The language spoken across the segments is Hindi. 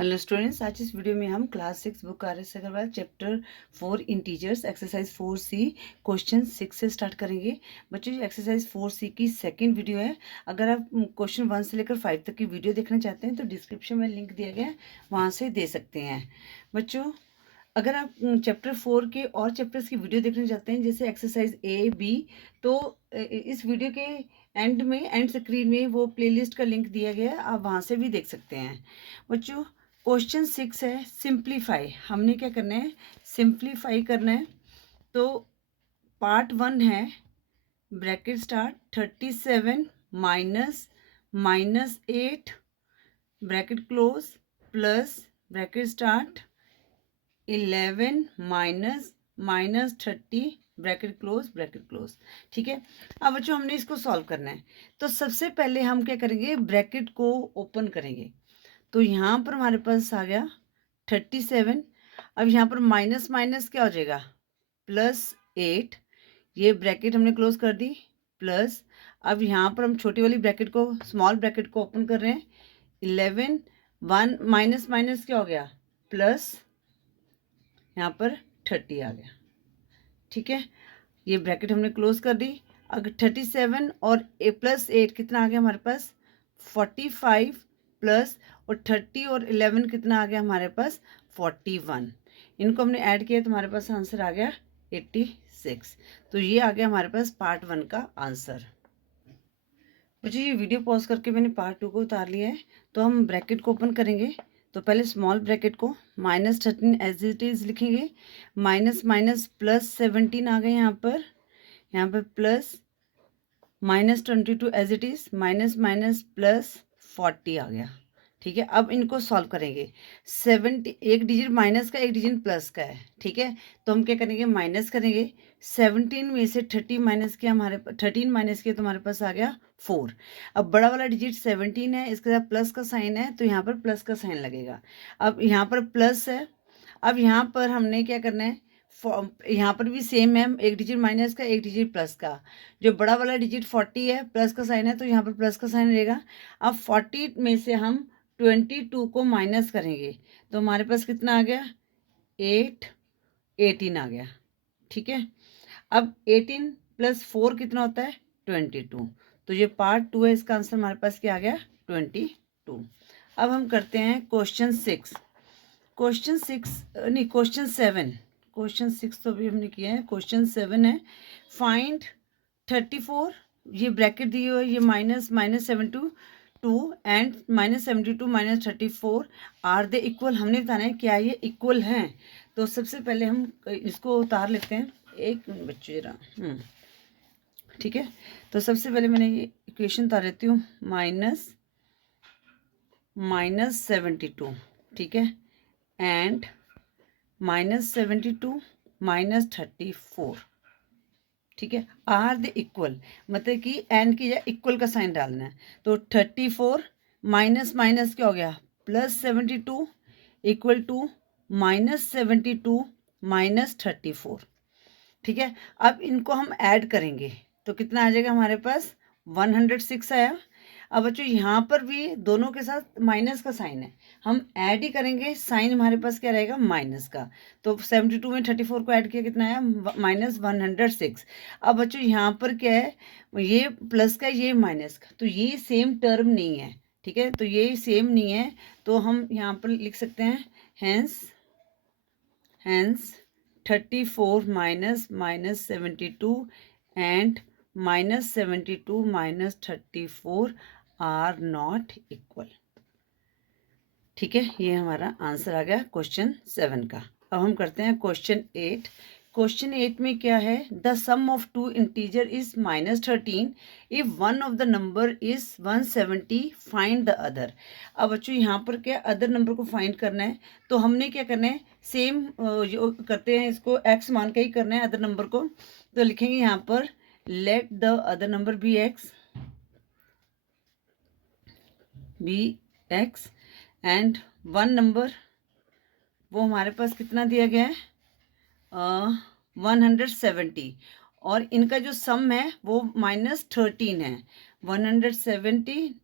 हेलो स्टूडेंट्स, आज इस वीडियो में हम class 6 book R S. Agarwal chapter 4 integers exercise 4C question 6 से स्टार्ट करेंगे। बच्चों, ये एक्सरसाइज 4C की सेकंड वीडियो है। अगर आप क्वेश्चन 1 से लेकर 5 तक की वीडियो देखना चाहते हैं तो डिस्क्रिप्शन में लिंक दिया गया है, वहाँ से दे सकते हैं। बच्चों, अगर आप चैप्टर 4 के और चैप्टर्स की वीडियो देखना चाहते हैं जैसे एक्सरसाइज A, B, तो इस वीडियो के एंड स्क्रीन में वो प्लेलिस्ट का लिंक दिया गया है, आप वहाँ से भी देख सकते हैं। बच्चों, क्वेश्चन 6 है सिंप्लीफाई। हमने क्या करना है, सिंप्लीफाई करना है। तो पार्ट 1 है bracket start 37 minus 8 bracket close plus bracket start 11 minus 30 bracket close. ठीक है। अब बच्चों, हमने इसको सॉल्व करना है। तो सबसे पहले हम क्या करेंगे, ब्रैकेट को ओपन करेंगे। तो यहाँ पर हमारे पास आ गया 37। अब यहाँ पर माइनस माइनस क्या हो जाएगा, +8। ये ब्रैकेट हमने क्लोज कर दी प्लस। अब यहाँ पर हम छोटी वाली ब्रैकेट को, स्मॉल ब्रैकेट को ओपन कर रहे हैं। 11 1 माइनस माइनस क्या हो गया, प्लस यहाँ पर 30 आ गया। ठीक है, ये ब्रैकेट हमने क्लोज कर दी। अगर 37 और +8 कितना आ गया हमारे पास, 45 प्लस और 30 और 11 कितना आ गया हमारे पास, 41। इनको हमने ऐड किया तो हमारे पास आंसर आ गया 86। तो ये आ गया हमारे पास पार्ट 1 का आंसर। मुझे ये वीडियो पॉज करके मैंने पार्ट 2 को उतार लिया है। तो हम ब्रैकेट को ओपन करेंगे। तो पहले स्मॉल ब्रैकेट को -13 एज इट इज लिखेंगे। माइनस माइनस +17 आ गए यहाँ पर plus -22 as it is, minus minus +40 आ गया। ठीक है, अब इनको सॉल्व करेंगे। 70, एक डिजिट माइनस का एक डिजिट प्लस का है। ठीक है, तो हम क्या करेंगे, माइनस करेंगे। 17 में से 30 माइनस किया, हमारे 13 माइनस किया तो हमारे पास आ गया 4। अब बड़ा वाला डिजिट 17 है, इसके साथ प्लस का साइन है तो यहाँ पर प्लस का साइन लगेगा। अब यहाँ पर प्लस है। अब यहाँ पर हमने क्या करना है, यहाँ पर भी सेम है, एक डिजिट माइनस का एक डिजिट प्लस का। जो बड़ा वाला डिजिट 40 है, प्लस का साइन है तो यहाँ पर प्लस का साइन रहेगा। अब 40 में से हम 22 को माइनस करेंगे तो हमारे पास कितना आ गया, 18 आ गया। ठीक है, अब 18 + 4 कितना होता है, 22। तो ये पार्ट 2 है, इसका आंसर हमारे पास क्या आ गया, 22। अब हम करते हैं क्वेश्चन 6। क्वेश्चन 7। क्वेश्चन 6 तो अभी हमने किया है। क्वेश्चन 7 है फाइंड 34। ये ब्रैकेट दी हुई है, ये -72 एंड -72 -34 आर दे इक्वल। हमने बताना है क्या ये इक्वल हैं। तो सबसे पहले हम इसको उतार लेते हैं। एक मिनट बच्चों जरा। ठीक है, तो सबसे पहले मैंने ये इक्वेशन उतार लेती हूँ। -72, ठीक है, एंड -72 -34। ठीक है, आर द इक्वल, मतलब कि एंड की जगह इक्वल का साइन डालना है। तो 34 माइनस माइनस क्या हो गया, +72 इक्वल टू -72 -34। ठीक है, अब इनको हम ऐड करेंगे तो कितना आ जाएगा हमारे पास, 106 आया। अब बच्चों, यहाँ पर भी दोनों के साथ माइनस का साइन है, हम ऐड ही करेंगे। साइन हमारे पास क्या रहेगा, माइनस का। तो 72 में 34 को ऐड किया, कितना आया, -106। अब बच्चों, यहाँ पर क्या है, ये प्लस का ये माइनस का, तो ये सेम टर्म नहीं है। ठीक है, तो ये सेम नहीं है, तो हम यहाँ पर लिख सकते हैं hence 34 -72 and -72 -34 are not equal. ठीक है, ये हमारा आंसर आ गया क्वेश्चन 7 का। अब हम करते हैं क्वेश्चन 8। क्वेश्चन 8 में क्या है, the sum of two integer is -13 if one of the number is 170 find the other. अब बच्चों, यहाँ पर क्या, अदर नंबर को फाइंड करना है। तो हमने क्या करना है, सेम जो करते हैं इसको एक्स मान के ही करना है अदर नंबर को। तो लिखेंगे यहाँ पर let the other number be x and one number, वो हमारे पास कितना दिया गया है, 170। और इनका जो सम है वो -13 है। 170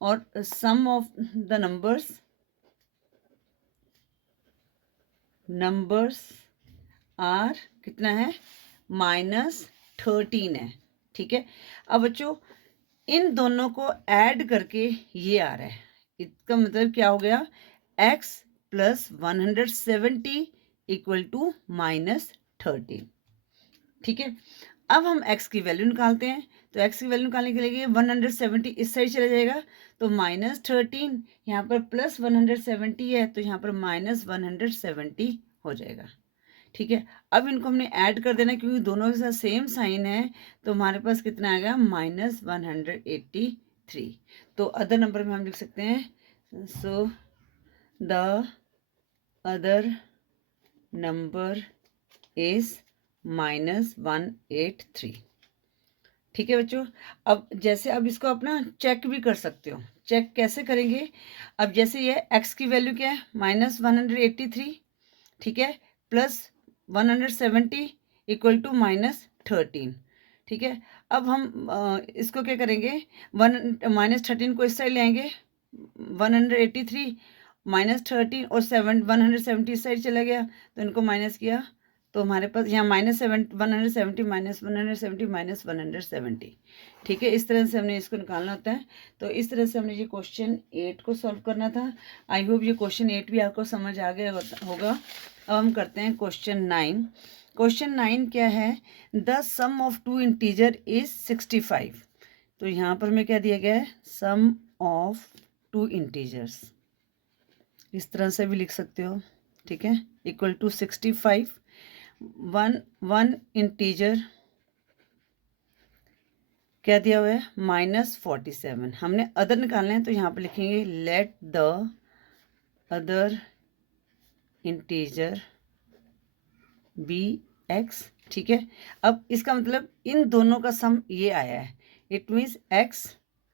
और सम ऑफ द नंबर्स आर कितना है, -13 है। ठीक है, अब बच्चों इन दोनों को ऐड करके ये आ रहा है, इसका मतलब क्या हो गया, x प्लस 170 इक्वल टू -13। ठीक है, अब हम x की वैल्यू निकालते हैं, तो x की वैल्यू निकालने के लिए 170 इस साइड चला जाएगा, तो -13, यहाँ पर प्लस 170 है, तो यहाँ पर -170 हो जाएगा। ठीक है, अब इनको हमने ऐड कर देना, क्योंकि दोनों के साथ सेम साइन है, तो हमारे पास कितना आएगा, -183। तो अदर नंबर में हम लिख सकते हैं, so the other number is -183। ठीक है बच्चों, अब जैसे अब इसको आप ना चेक भी कर सकते हो। चेक कैसे करेंगे, अब जैसे ये x की वैल्यू क्या है, -183, ठीक है, प्लस 170 इक्वल टू -13। ठीक है, अब हम इसको क्या करेंगे, -13 को इस साइड ले आएंगे, 183 -13 और 170 इस साइड चला गया, तो इनको माइनस किया, तो हमारे पास यहाँ -170 -170 -170। ठीक है, इस तरह से हमने इसको निकालना होता है। तो इस तरह से हमने ये क्वेश्चन 8 को सॉल्व करना था। आई होप ये क्वेश्चन 8 भी आपको समझ आ गया होगा। अब हम करते हैं क्वेश्चन 9। क्वेश्चन 9 क्या है, the sum of two integer is 65। तो यहाँ पर हमें क्या दिया गया है, सम ऑफ टू इंटीजर्स, इस तरह से भी लिख सकते हो। ठीक है, इक्वल टू 65। वन इंटीजर क्या दिया हुआ है, -47। हमने अदर निकालना है, तो यहाँ पर लिखेंगे let the other integer be x। ठीक है, अब इसका मतलब इन दोनों का सम ये आया है, इट मीन्स x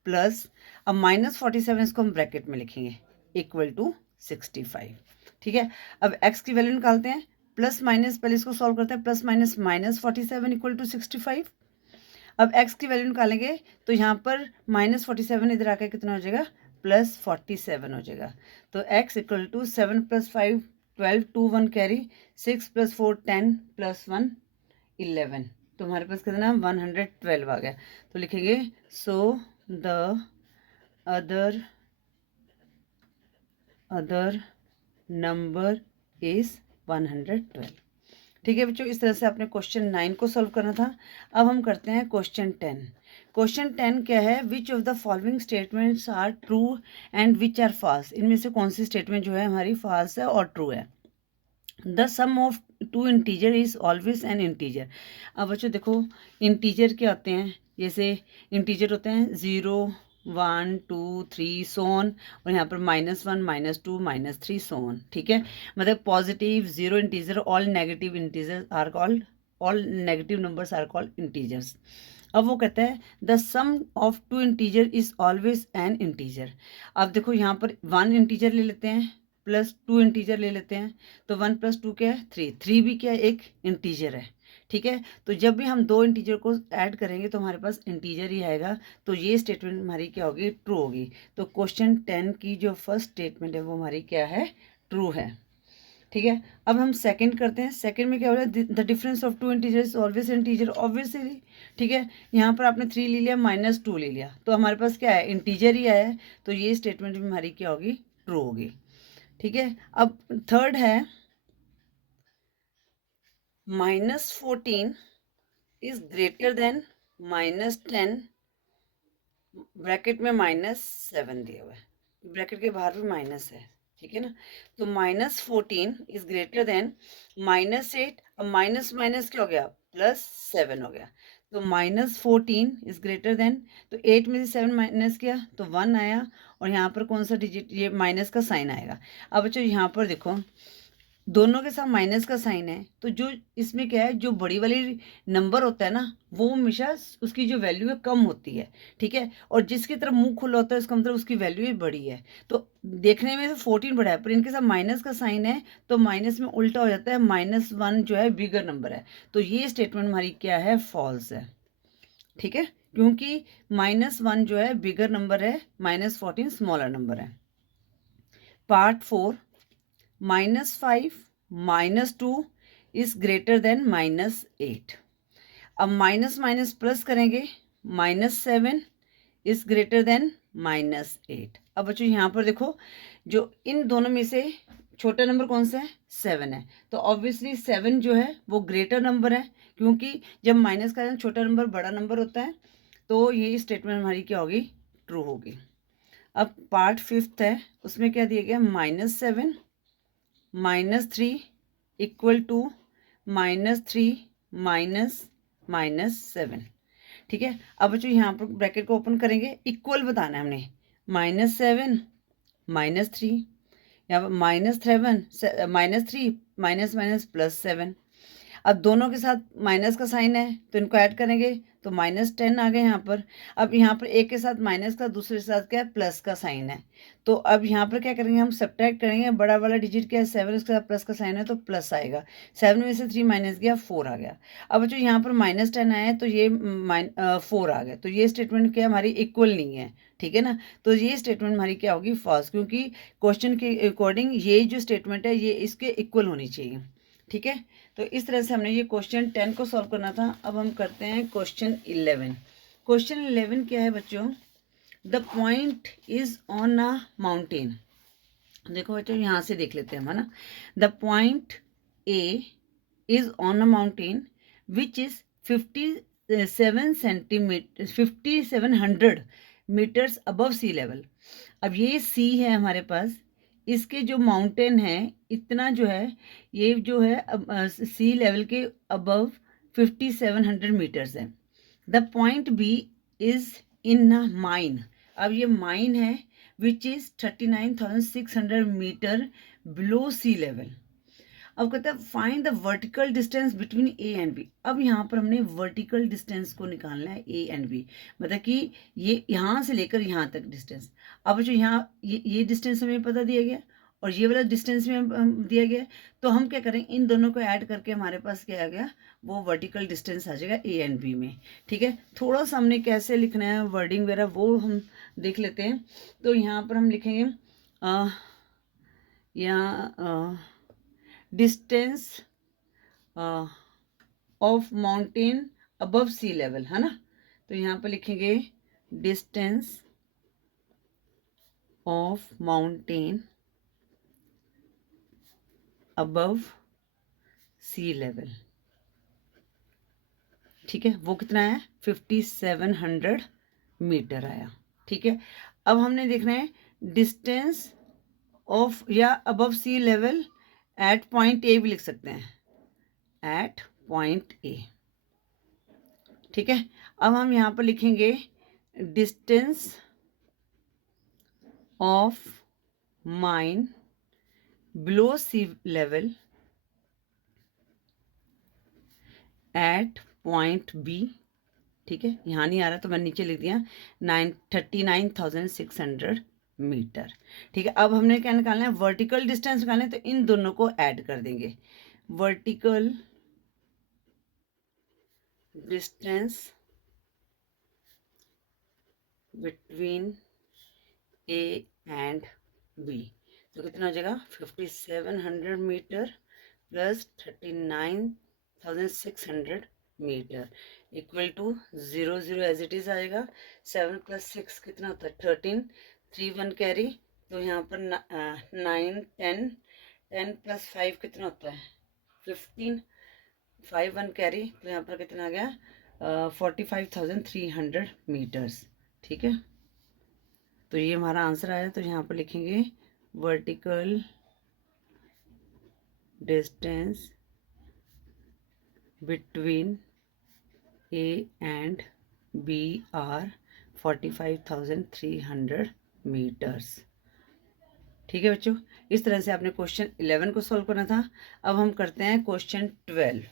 प्लस, अब -47 इसको हम ब्रैकेट में लिखेंगे, इक्वल टू 65। ठीक है, अब x की वैल्यू निकालते हैं, प्लस माइनस, पहले इसको सॉल्व करते हैं, प्लस माइनस -47 इक्वल टू 65। अब x की वैल्यू निकालेंगे, तो यहाँ पर -47 इधर आकर कितना हो जाएगा, +47 हो जाएगा। तो x इक्वल टू 7 + 5 12, 2 1 कैरी, 6 + 4 10 + 1 11। तो हमारे पास कितना 112 आ गया। तो लिखेंगे so the other number is 112। ठीक है बच्चों, इस तरह से आपने क्वेश्चन 9 को सॉल्व करना था। अब हम करते हैं क्वेश्चन 10। क्वेश्चन 10 क्या है, which of the following statements are true and which are false. इनमें से कौन सी स्टेटमेंट जो है हमारी फॉल्स है और ट्रू है। The sum of two integer is always an integer. अब बच्चों देखो, इंटीजर क्या होते हैं, जैसे इंटीजर होते हैं 0 1 2 3 सोन, और यहाँ पर -1 -2 -3 सोन। ठीक है, मतलब positive, zero integer, all negative integer are called, all negative numbers are called integers. अब वो कहता है the sum of two integer is always an integer. अब देखो यहाँ पर 1 इंटीजर ले लेते हैं, प्लस 2 इंटीजर ले लेते हैं, तो 1 + 2 क्या है 3, 3 भी क्या है एक इंटीजर है। ठीक है, तो जब भी हम दो इंटीजर को ऐड करेंगे तो हमारे पास इंटीजर ही आएगा, तो ये स्टेटमेंट हमारी क्या होगी, ट्रू होगी। तो क्वेश्चन 10 की जो फर्स्ट स्टेटमेंट है वो हमारी क्या है, ट्रू है। ठीक है, अब हम सेकंड करते हैं। सेकंड में क्या हो रहा है, the difference of two integers always integer, obviously. ठीक है, यहाँ पर आपने 3 ले लिया, -2 ले लिया, तो हमारे पास क्या है, इंटीजर ही आया है, तो ये स्टेटमेंट भी हमारी क्या होगी, ट्रू होगी। ठीक है, अब थर्ड है -14 इज ग्रेटर देन -10, ब्रैकेट में -7 दिया हुआ है, ब्रैकेट के बाहर भी माइनस है। ठीक है ना, तो -14 इज ग्रेटर देन -8, अब माइनस माइनस क्या हो गया, +7 हो गया। तो -14 इज ग्रेटर देन, तो 8 में से 7 माइनस किया तो 1 आया, और यहाँ पर कौन सा डिजिट, ये माइनस का साइन आएगा। अब बच्चों यहाँ पर देखो, दोनों के साथ माइनस का साइन है, तो जो इसमें क्या है, जो बड़ी वाली नंबर होता है ना, वो हमेशा उसकी जो वैल्यू है कम होती है। ठीक है, और जिसकी तरफ मुंह खुला होता है उसका मतलब उसकी वैल्यू ही बड़ी है। तो देखने में 14 बड़ा है, पर इनके साथ माइनस का साइन है, तो माइनस में उल्टा हो जाता है, -1 जो है बिगर नंबर है। तो ये स्टेटमेंट हमारी क्या है, फॉल्स है। ठीक है, क्योंकि -1 जो है बिगर नंबर है, -14 स्मॉलर नंबर है। Part 4, -5 -2 is greater than -8। अब माइनस माइनस प्लस करेंगे, -7 इज ग्रेटर देन -8। अब बच्चों यहाँ पर देखो, जो इन दोनों में से छोटा नंबर कौन सा है, 7 है, तो ऑब्वियसली 7 जो है वो ग्रेटर नंबर है, क्योंकि जब माइनस का छोटा नंबर बड़ा नंबर होता है, तो ये स्टेटमेंट हमारी क्या होगी, ट्रू होगी। अब पार्ट 5 है, उसमें क्या दिया गया, -7 -3 इक्वल टू -3 -7। ठीक है। अब बच्चों यहाँ पर ब्रैकेट को ओपन करेंगे, इक्वल बताना है हमने, -7 -3, यहाँ पर -3 +7। अब दोनों के साथ माइनस का साइन है, तो इनको ऐड करेंगे तो -10 आ गए यहाँ पर। अब यहाँ पर एक के साथ माइनस का, दूसरे के साथ क्या है, प्लस का साइन है, तो अब यहाँ पर क्या करेंगे, हम सब्ट्रैक्ट करेंगे। बड़ा वाला डिजिट क्या है, 7, उसके साथ प्लस का साइन है तो प्लस आएगा। 7 में से 3 माइनस गया, 4 आ गया। अब बच्चों यहाँ पर -10 आया है, तो ये 4 आ गया, तो ये स्टेटमेंट क्या हमारी इक्वल नहीं है। ठीक है ना, तो ये स्टेटमेंट हमारी क्या होगी, फॉल्स, क्योंकि क्वेश्चन के अकॉर्डिंग ये जो स्टेटमेंट है ये इसके इक्वल होनी चाहिए। ठीक है, तो इस तरह से हमने ये क्वेश्चन 10 को सॉल्व करना था। अब हम करते हैं क्वेश्चन 11। क्वेश्चन 11 क्या है बच्चों, the point is on a mountain. देखो बच्चों यहाँ से देख लेते हैं हम, है ना। The point A is on a mountain which is 5700 meters above sea level. अब ये सी है हमारे पास, इसके जो माउंटेन है इतना जो है, ये जो है सी लेवल के अबव 5700 मीटर्स है। The point B is in a mine. अब ये माइन है which is 39,600 metre below sea level. अब कहता है find the vertical distance between A and B. अब यहाँ पर हमने वर्टिकल डिस्टेंस को निकालना है, ए एंड बी, मतलब कि ये यहाँ से लेकर यहाँ तक डिस्टेंस। अब जो यहाँ ये डिस्टेंस हमें पता दिया गया और ये वाला डिस्टेंस में दिया गया, तो हम क्या करें, इन दोनों को ऐड करके हमारे पास क्या आ गया, वो वर्टिकल डिस्टेंस आ जाएगा ए एंड बी में। ठीक है, थोड़ा सा हमने कैसे लिखना है वर्डिंग वगैरह वो हम देख लेते हैं। तो यहाँ पर हम लिखेंगे यहाँ distance of mountain above sea level, है ना। तो यहाँ पर लिखेंगे distance of mountain above sea level. ठीक है, वो कितना है, 5700 मीटर आया। ठीक है, अब हमने देखना है डिस्टेंस ऑफ या above sea level at point A भी लिख सकते हैं, एट पॉइंट ए। ठीक है, अब हम यहाँ पर लिखेंगे distance of mine below sea level at point B. ठीक है, यहाँ नहीं आ रहा तो मैंने नीचे लिख दिया 39,600 मीटर। ठीक है, अब हमने क्या निकालना है, वर्टिकल डिस्टेंस निकालना है, तो इन दोनों को ऐड कर देंगे। Vertical distance between A and B, तो कितना हो जाएगा, 5700 metre plus 39,600 metre equal to 0 0 as it is आएगा। 7 + 6 कितना होता है, 13, 3 1 कैरी, तो यहाँ पर 9 10, 10 + 5 कितना होता है, 15, 5 1 कैरी, तो यहाँ पर कितना आ गया, 45,300 मीटर्स। ठीक है, तो ये हमारा आंसर आया। तो यहाँ पर लिखेंगे vertical distance between A and B are 45,300 metres. ठीक है बच्चों, इस तरह से आपने क्वेश्चन 11 को सॉल्व करना था। अब हम करते हैं क्वेश्चन 12।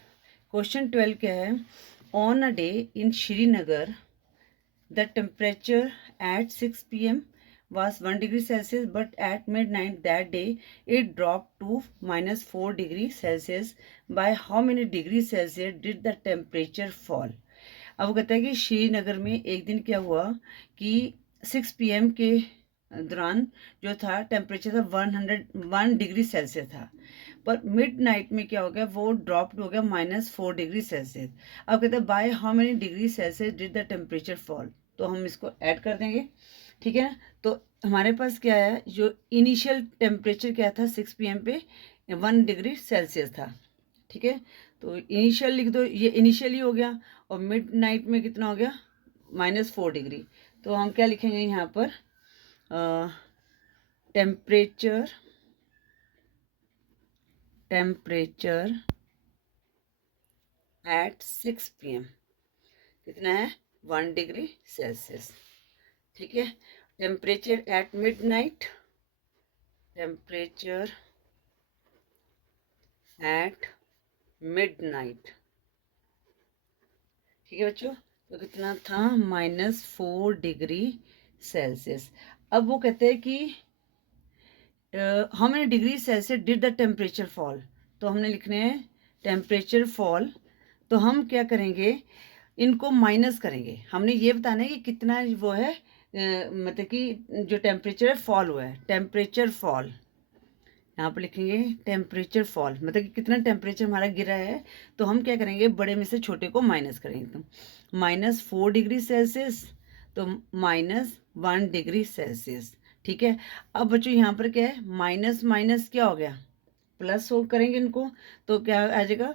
क्वेश्चन 12 क्या है, on a day in Srinagar the temperature at 6 PM was 1 degree Celsius, but at midnight that day it dropped to -4 degrees Celsius. By how many degrees Celsius did the temperature fall? अब वो कहता है कि श्रीनगर में एक दिन क्या हुआ कि 6 PM के दौरान जो था टेम्परेचर था 101 डिग्री सेल्सियस था, पर मिड नाइट में क्या हो गया, वो ड्रॉप्ड हो गया -4 डिग्री सेल्सियस। अब कहते हैं by how many degree Celsius did the temperature fall, तो हम इसको ऐड कर देंगे, ठीक है ना। तो हमारे पास क्या है, जो इनिशियल टेम्परेचर क्या था 6 PM पे 1 डिग्री सेल्सियस था, ठीक है। तो इनिशियल लिख दो, ये इनिशियली हो गया, और मिड नाइट में कितना हो गया -4 डिग्री। तो हम क्या लिखेंगे यहाँ पर, टेम्परेचर एट 6 PM कितना है 1 डिग्री सेल्सियस, ठीक है। Temperature at midnight, temperature at midnight, ठीक है बच्चों। तो कितना था -4 डिग्री सेल्सियस। अब वो कहते हैं कि how many degree Celsius did the temperature fall, तो हमने लिखने हैं टेम्परेचर फॉल। तो हम क्या करेंगे, इनको माइनस करेंगे। हमने ये बताना है कि कितना वो है, मतलब कि जो टेम्परेचर फॉल हुआ है, टेम्परेचर फॉल यहाँ पर लिखेंगे टेम्परेचर फॉल, मतलब कि कितना टेम्परेचर हमारा गिरा है। तो हम क्या करेंगे, बड़े में से छोटे को माइनस करेंगे। तो -4 डिग्री सेल्सियस, तो -1 डिग्री सेल्सियस, ठीक है। अब बच्चों यहाँ पर क्या है, माइनस माइनस क्या हो गया, प्लस हो करेंगे इनको, तो क्या आ जाएगा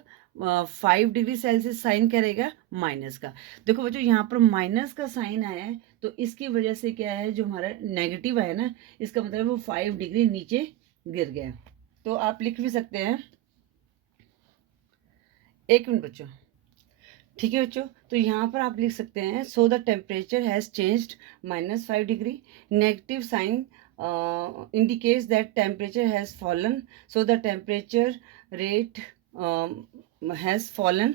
5 डिग्री सेल्सियस, साइन क्या रहेगा माइनस का। देखो बच्चों यहाँ पर माइनस का साइन आया है, तो इसकी वजह से क्या है, जो हमारा नेगेटिव है ना, इसका मतलब वो 5 डिग्री नीचे गिर गया। तो आप लिख भी सकते हैं, एक मिनट बच्चों, ठीक है बच्चों। तो यहाँ पर आप लिख सकते हैं, so the temperature has changed -5 degree, negative sign indicates that temperature has fallen, so the temperature rate has fallen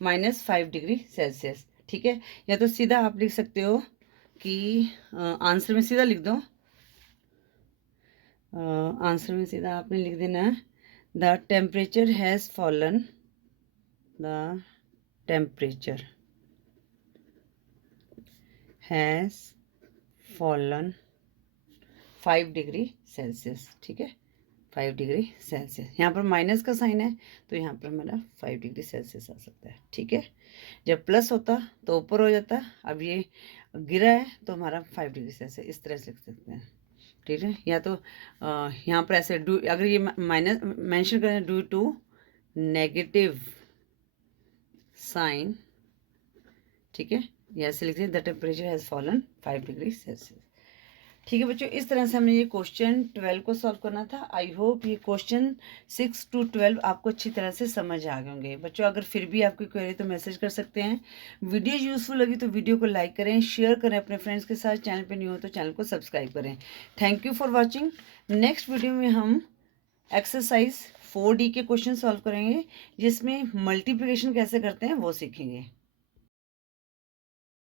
-5 degree Celsius, ठीक है। या तो सीधा आप लिख सकते हो कि आंसर में सीधा लिख दो, आंसर में सीधा आपने लिख देना है the temperature has fallen, the temperature has fallen 5 degree Celsius, ठीक है, 5 डिग्री सेल्सियस। यहाँ पर माइनस का साइन है, तो यहाँ पर हमारा 5 डिग्री सेल्सियस आ सकता है, ठीक है। जब प्लस होता तो ऊपर हो जाता, अब ये गिरा है तो हमारा 5 डिग्री सेल्सियस, इस तरह से लिख सकते हैं, ठीक है। या तो यहाँ पर ऐसे डू, अगर ये माइनस मेंशन करें, ड्यू टू नेगेटिव साइन, ठीक है, या ऐसे लिखते हैं the temperature has fallen 5 degree Celsius, ठीक है बच्चों। इस तरह से हमने ये क्वेश्चन 12 को सॉल्व करना था। आई होप ये क्वेश्चन 6 to 12 आपको अच्छी तरह से समझ आ गए होंगे बच्चों। अगर फिर भी आपकी क्वेरी तो मैसेज कर सकते हैं। वीडियो यूजफुल लगी तो वीडियो को लाइक करें, शेयर करें अपने फ्रेंड्स के साथ। चैनल पे न्यू हो तो चैनल को सब्सक्राइब करें। Thank you for watching. Next video में हम एक्सरसाइज 4D के क्वेश्चन सॉल्व करेंगे, जिसमें मल्टीप्लिकेशन कैसे करते हैं वो सीखेंगे।